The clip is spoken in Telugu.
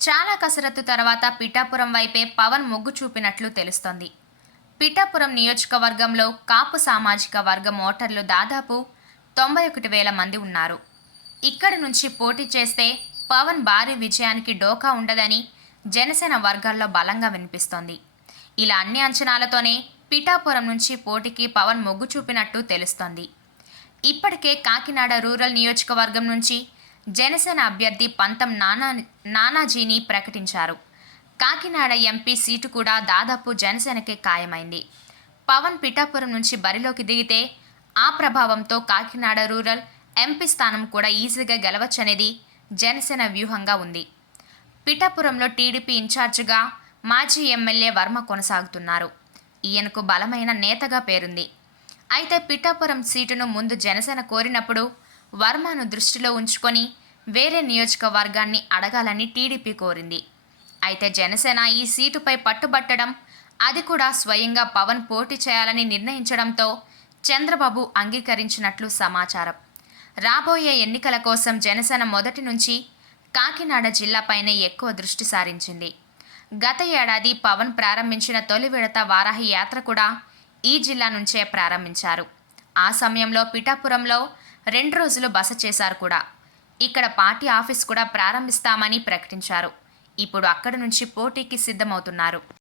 చాలా కసరత్తు తర్వాత పిఠాపురం వైపే పవన్ మొగ్గు చూపినట్లు తెలుస్తోంది. పిఠాపురం నియోజకవర్గంలో కాపు సామాజిక వర్గం ఓటర్లు దాదాపు 91,000 మంది ఉన్నారు. ఇక్కడి నుంచి పోటీ చేస్తే పవన్ భారీ విజయానికి డోకా ఉండదని జనసేన వర్గాల్లో బలంగా వినిపిస్తోంది. ఇలా అన్ని అంచనాలతోనే పిఠాపురం నుంచి పోటీకి పవన్ మొగ్గు చూపినట్టు తెలుస్తోంది. ఇప్పటికే కాకినాడ రూరల్ నియోజకవర్గం నుంచి జనసేన అభ్యర్థి పంతం నానాజీని ప్రకటించారు. కాకినాడ ఎంపీ సీటు కూడా దాదాపు జనసేనకే ఖాయమైంది. పవన్ పిఠాపురం నుంచి బరిలోకి దిగితే ఆ ప్రభావంతో కాకినాడ రూరల్ ఎంపీ స్థానం కూడా ఈజీగా గెలవచ్చనేది జనసేన వ్యూహంగా ఉంది. పిఠాపురంలో టీడీపీ ఇన్ఛార్జిగా మాజీ ఎమ్మెల్యే వర్మ కొనసాగుతున్నారు. ఈయనకు బలమైన నేతగా పేరుంది. అయితే పిఠాపురం సీటును ముందు జనసేన కోరినప్పుడు వర్మను దృష్టిలో ఉంచుకొని వేరే నియోజకవర్గాన్ని అడగాలని టీడీపీ కోరింది. అయితే జనసేన ఈ సీటుపై పట్టుబట్టడం, అది కూడా స్వయంగా పవన్ పోటీ చేయాలని నిర్ణయించడంతో చంద్రబాబు అంగీకరించినట్లు సమాచారం. రాబోయే ఎన్నికల కోసం జనసేన మొదటి నుంచి కాకినాడ జిల్లాపైనే ఎక్కువ దృష్టి సారించింది. గత ఏడాది పవన్ ప్రారంభించిన తొలి విడత వారాహి యాత్ర కూడా ఈ జిల్లా నుంచే ప్రారంభించారు. ఆ సమయంలో పిఠాపురంలో 2 రోజులు బస చేశారు కూడా. ఇక్కడ పార్టీ ఆఫీస్ కూడా ప్రారంభిస్తామని ప్రకటించారు. ఇప్పుడు అక్కడి నుంచి పోటీకి సిద్ధమవుతున్నారు.